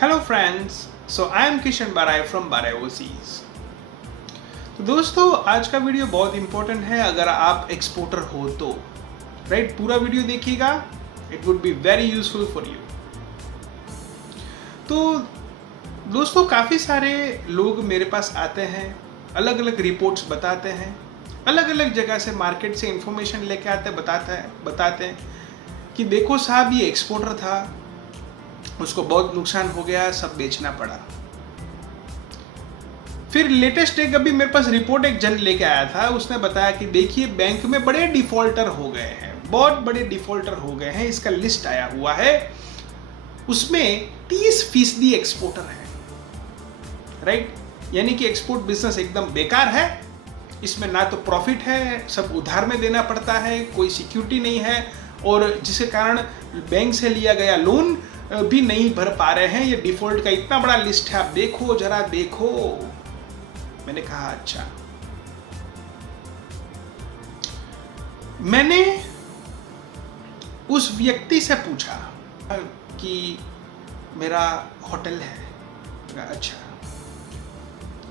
Hello friends, so I am Kishan बाराय from बाराय overseas. तो दोस्तों, आज का वीडियो बहुत इंपॉर्टेंट है अगर आप एक्सपोर्टर हो तो। राइट, पूरा वीडियो देखिएगा, it would be very useful for you. तो दोस्तों, काफ़ी सारे लोग मेरे पास आते हैं, अलग अलग रिपोर्ट्स बताते हैं, अलग अलग जगह से मार्केट से इंफॉर्मेशन लेके आते बताते हैं कि देखो साहब, ये एक्सपोर्टर था, उसको बहुत नुकसान हो गया, सब बेचना पड़ा। फिर लेटेस्ट एक अभी मेरे पास रिपोर्ट एक जन लेके आया था, उसने बताया कि देखिए बैंक में बड़े डिफॉल्टर हो गए हैं, बहुत बड़े डिफॉल्टर हो गए हैं, इसका लिस्ट आया हुआ है, उसमें 30% एक्सपोर्टर है। राइट, यानी कि एक्सपोर्ट बिजनेस एकदम बेकार है, इसमें ना तो प्रॉफिट है, सब उधार में देना पड़ता है, कोई सिक्योरिटी नहीं है, और जिसके कारण बैंक से लिया गया लोन भी नहीं भर पा रहे हैं। ये डिफॉल्ट का इतना बड़ा लिस्ट है, आप देखो, जरा देखो। मैंने कहा अच्छा। मैंने उस व्यक्ति से पूछा कि मेरा होटल है। कहा अच्छा।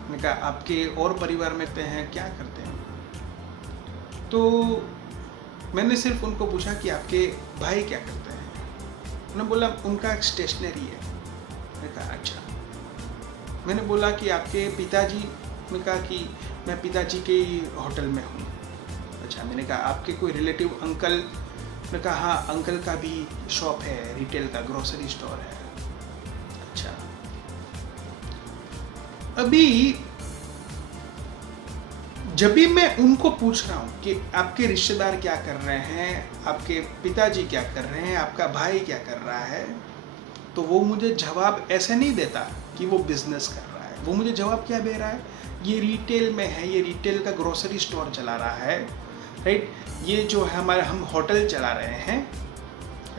मैंने कहा आपके और परिवार में पे हैं, क्या करते हैं? तो मैंने सिर्फ उनको पूछा कि आपके भाई क्या करते हैं? उन्होंने बोला उनका एक स्टेशनरी है। मैंने कहा अच्छा। मैंने बोला कि आपके पिताजी? मैंने कहा कि मैं पिताजी के होटल में हूँ। अच्छा। मैंने कहा आपके कोई रिलेटिव अंकल? मैंने कहा हाँ, अंकल का भी शॉप है, रिटेल का, ग्रोसरी स्टोर है। अच्छा। अभी जब भी मैं उनको पूछ रहा हूँ कि आपके रिश्तेदार क्या कर रहे हैं, आपके पिताजी क्या कर रहे हैं, आपका भाई क्या कर रहा है, तो वो मुझे जवाब ऐसे नहीं देता कि वो बिजनेस कर रहा है। वो मुझे जवाब क्या दे रहा है, ये रिटेल में है, ये रिटेल का ग्रोसरी स्टोर चला रहा है। राइट, ये जो है हमारे, हम होटल चला रहे हैं।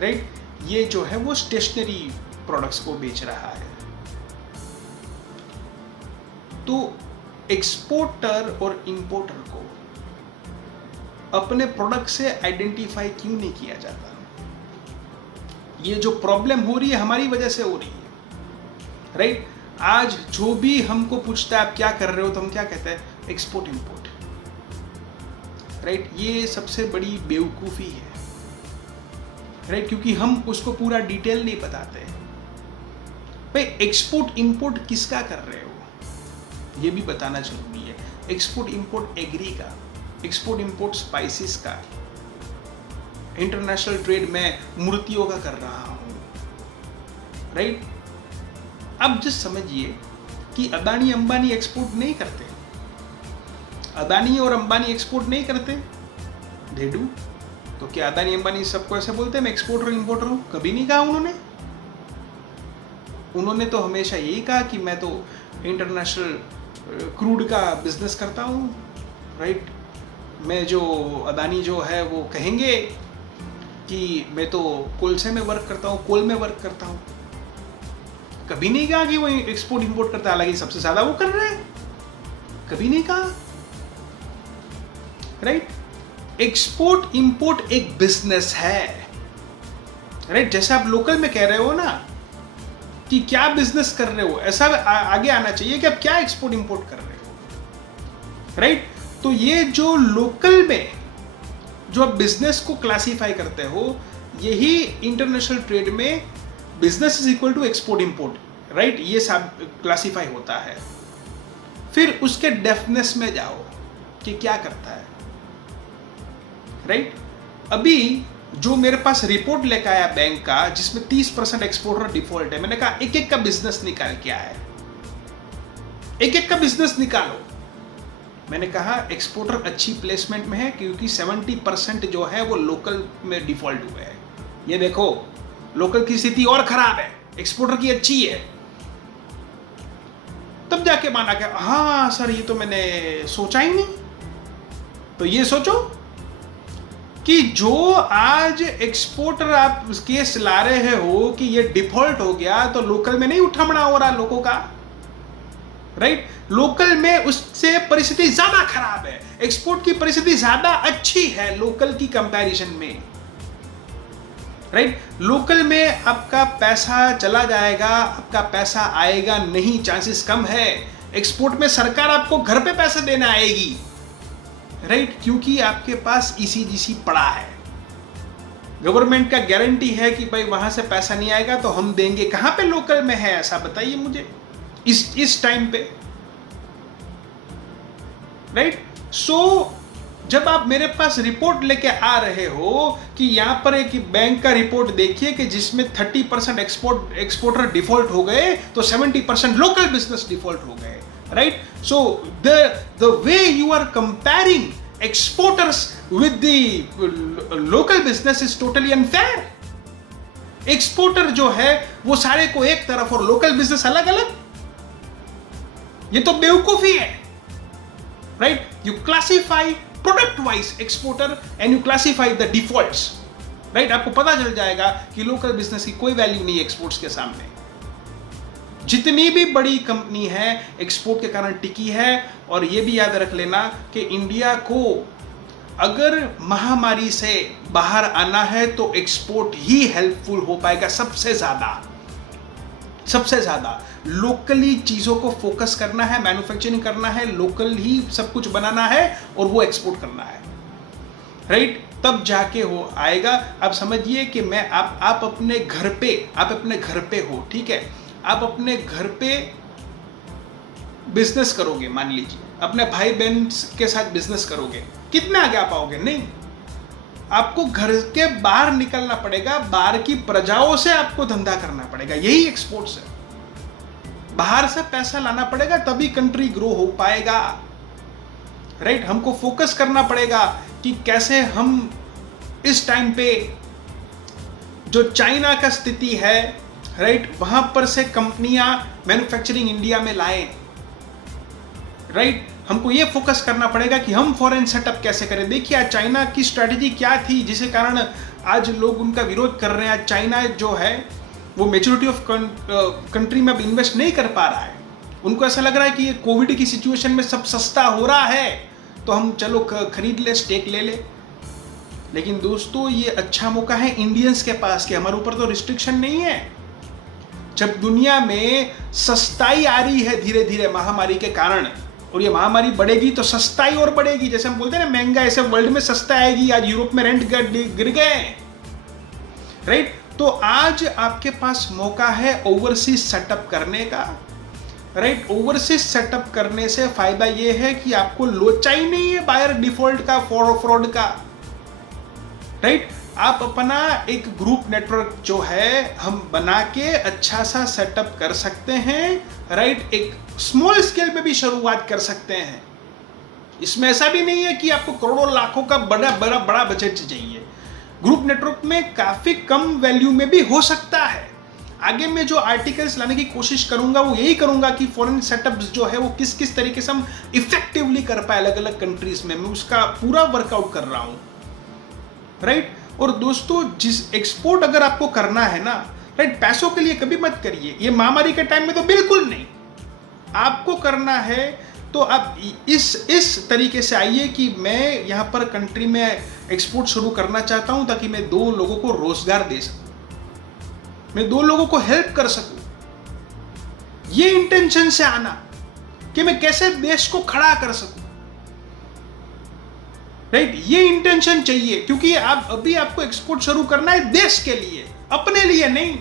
राइट, ये जो है वो स्टेशनरी प्रोडक्ट्स को बेच रहा है। तो एक्सपोर्टर और इंपोर्टर को अपने प्रोडक्ट से आइडेंटिफाई क्यों नहीं किया जाता? ये जो प्रॉब्लम हो रही है हमारी वजह से हो रही है। राइट, आज जो भी हमको पूछता है आप क्या कर रहे हो, तो हम क्या कहते हैं? Export import. राइट, ये सबसे बड़ी बेवकूफ़ी है। राइट, क्योंकि हम उसको पूरा डिटेल नहीं बताते। भाई, एक्सपोर्ट इंपोर्ट किसका कर रहे हो ये भी बताना जरूरी है। एक्सपोर्ट इंपोर्ट एग्री का, एक्सपोर्ट इंपोर्ट स्पाइसेस का, इंटरनेशनल ट्रेड में मूर्तियों का कर रहा हूं। राइट, अब जस्ट समझिए कि अदानी अंबानी एक्सपोर्ट नहीं करते, अदानी और अंबानी एक्सपोर्ट नहीं करते, दे डू। तो क्या अदानी अंबानी सबको ऐसे बोलते हैं मैं एक्सपोर्टर इंपोर्टर हूं? कभी नहीं कहा उन्होंने तो हमेशा यही कहा कि मैं तो इंटरनेशनल क्रूड का बिजनेस करता हूँ। राइट, मैं जो अदानी जो है वो कहेंगे कि मैं तो कोलसे में वर्क करता हूँ, कोल में वर्क करता हूँ। कभी नहीं कहा कि वो एक्सपोर्ट इंपोर्ट करता है, हालांकि सबसे ज्यादा वो कर रहे हैं। कभी नहीं कहा। राइट, एक्सपोर्ट इंपोर्ट एक बिजनेस है। राइट, जैसे आप लोकल में कह रहे हो ना कि क्या बिजनेस कर रहे हो, ऐसा आगे आना चाहिए कि आप क्या एक्सपोर्ट इंपोर्ट कर रहे हो। राइट, तो ये जो लोकल में जो आप बिजनेस को क्लासिफाई करते हो, यही इंटरनेशनल ट्रेड में business is equal to export import. Right, ये सब क्लासिफाई होता है। फिर उसके डेफिनेस में जाओ कि क्या करता है। राइट, अभी जो मेरे पास रिपोर्ट लेकर आया बैंक का, जिसमें 30% एक्सपोर्टर डिफॉल्ट है, मैंने कहा एक एक का बिजनेस निकाल के आया है, एक एक का बिजनेस निकालो। मैंने कहा एक्सपोर्टर अच्छी प्लेसमेंट में है क्योंकि 70% जो है वो लोकल में डिफॉल्ट हुए हैं। ये देखो, लोकल की स्थिति और खराब है, एक्सपोर्टर की अच्छी है। तब जाके माना कि हाँ सर, ये तो मैंने सोचा ही नहीं। तो ये सोचो कि जो आज एक्सपोर्टर आप केस ला रहे हो कि ये डिफॉल्ट हो गया, तो लोकल में नहीं उठामना हो रहा लोगों का। राइट, लोकल में उससे परिस्थिति ज्यादा खराब है, एक्सपोर्ट की परिस्थिति ज्यादा अच्छी है लोकल की कंपैरिजन में। राइट? लोकल में आपका पैसा चला जाएगा, आपका पैसा आएगा नहीं, चांसेस कम है। एक्सपोर्ट में सरकार आपको घर पे पैसे देने आएगी, राइट? क्योंकि आपके पास ईसीजीसी पड़ा है। गवर्नमेंट का गारंटी है कि भाई वहां से पैसा नहीं आएगा तो हम देंगे। कहां पे लोकल में है ऐसा, बताइए मुझे इस टाइम पे, राइट? सो जब आप मेरे पास रिपोर्ट लेके आ रहे हो कि यहां पर एक बैंक का रिपोर्ट देखिए कि जिसमें 30% एक्सपोर्टर डिफॉल्ट हो गए तो 70% लोकल बिजनेस डिफॉल्ट हो गए, right? So the way you are comparing exporters with the local business is totally unfair. Exporter जो है वो सारे को एक तरफ और लोकल बिजनेस अलग अलग, ये तो बेवकूफी है, right? You classify product wise exporter and you classify the defaults, right? आपको पता चल जाएगा कि लोकल बिजनेस की कोई वैल्यू नहीं है एक्सपोर्ट्स के सामने। जितनी भी बड़ी कंपनी है एक्सपोर्ट के कारण टिकी है। और ये भी याद रख लेना कि इंडिया को अगर महामारी से बाहर आना है तो एक्सपोर्ट ही हेल्पफुल हो पाएगा सबसे ज्यादा। लोकली चीजों को फोकस करना है, मैन्युफैक्चरिंग करना है, लोकल ही सब कुछ बनाना है और वो एक्सपोर्ट करना है, राइट? तब जाके हो आएगा। अब समझिए कि मैं आप अपने घर पे हो, ठीक है? आप अपने घर पे बिजनेस करोगे, मान लीजिए अपने भाई बहन के साथ बिजनेस करोगे, कितने आगे आ पाओगे? नहीं, आपको घर के बाहर निकलना पड़ेगा, बाहर की प्रजाओं से आपको धंधा करना पड़ेगा। यही एक्सपोर्ट्स है, बाहर से पैसा लाना पड़ेगा तभी कंट्री ग्रो हो पाएगा, राइट? हमको फोकस करना पड़ेगा कि कैसे हम इस टाइम पे जो चाइना का स्थिति है, राइट, वहां पर से कंपनियां मैन्युफैक्चरिंग इंडिया में लाएं, राइट? हमको ये फोकस करना पड़ेगा कि हम फॉरेन सेटअप कैसे करें। देखिए आज चाइना की स्ट्रैटेजी क्या थी जिसे कारण आज लोग उनका विरोध कर रहे हैं। आज चाइना जो है वो मेच्योरिटी ऑफ कंट्री में अब इन्वेस्ट नहीं कर पा रहा है। उनको ऐसा लग रहा है कि ये कोविड की सिचुएशन में सब सस्ता हो रहा है तो हम चलो खरीद ले, स्टेक ले ले। लेकिन दोस्तों ये अच्छा मौका है इंडियंस के पास कि हमारे ऊपर तो रिस्ट्रिक्शन नहीं है। जब दुनिया में सस्ताई आ रही है धीरे धीरे महामारी के कारण, और ये महामारी बढ़ेगी तो सस्ताई और बढ़ेगी। जैसे हम बोलते हैं ना महंगा ऐसे वर्ल्ड में सस्ता आएगी। आज यूरोप में रेंट गिर गए, राइट? तो आज आपके पास मौका है ओवरसीज सेटअप करने का, राइट? ओवरसीज सेटअप करने से फायदा ये है कि आपको लोचा ही नहीं है बायर डिफॉल्ट का, फ्रॉड का, राइट? आप अपना एक ग्रुप नेटवर्क जो है हम बना के अच्छा सा सेटअप कर सकते हैं, राइट? एक स्मॉल स्केल पे भी शुरुआत कर सकते हैं। इसमें ऐसा भी नहीं है कि आपको करोड़ों लाखों का बड़ा बजट चाहिए। ग्रुप नेटवर्क में काफी कम वैल्यू में भी हो सकता है। आगे मैं जो आर्टिकल्स लाने की कोशिश करूंगा वो यही करूंगा कि फॉरेन सेटअप्स जो है वो किस किस तरीके से हम इफेक्टिवली कर पाए अलग अलग कंट्रीज में। मैं उसका पूरा वर्कआउट कर रहा हूं, राइट? और दोस्तों जिस एक्सपोर्ट अगर आपको करना है ना, राइट, पैसों के लिए कभी मत करिए। ये महामारी के टाइम में तो बिल्कुल नहीं। आपको करना है तो आप इस तरीके से आइए कि मैं यहाँ पर कंट्री में एक्सपोर्ट शुरू करना चाहता हूँ ताकि मैं 2 लोगों को रोजगार दे सकूँ, मैं 2 लोगों को हेल्प कर सकूँ। ये इंटेंशन से आना कि मैं कैसे देश को खड़ा कर सकूँ, राइट? ये इंटेंशन चाहिए क्योंकि आप अभी आपको एक्सपोर्ट शुरू करना है देश के लिए, अपने लिए नहीं।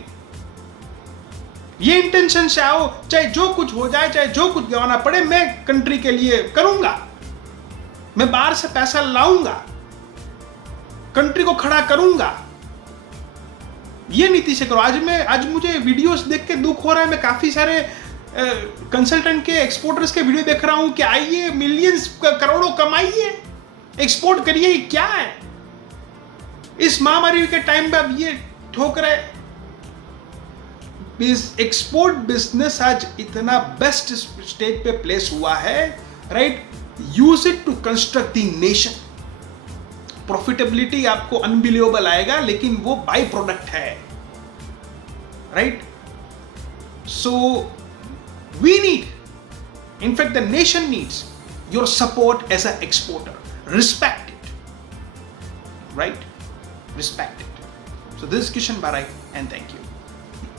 ये इंटेंशन से आओ, चाहे जो कुछ हो जाए, चाहे जो कुछ गंवाना पड़े, मैं कंट्री के लिए करूंगा, मैं बाहर से पैसा लाऊंगा, कंट्री को खड़ा करूंगा। ये नीति से करो। आज मुझे वीडियोस देख के दुख हो रहा है। मैं काफी सारे कंसल्टेंट के, एक्सपोर्टर्स के वीडियो देख रहा हूं कि आइए मिलियंस करोड़ों कमाइए, एक्सपोर्ट करिए। क्या है इस महामारी के टाइम पे अब ये ठोक रहे? एक्सपोर्ट बिजनेस आज इतना बेस्ट स्टेज पे प्लेस हुआ है, right? Use it to construct the nation. Profitability आपको अनबिलीवेबल आएगा लेकिन वो बाय प्रोडक्ट है, right? So we need, in fact the nation needs your support as a exporter. Respect it, right? Respect it. So this is Kishan Barai and thank you.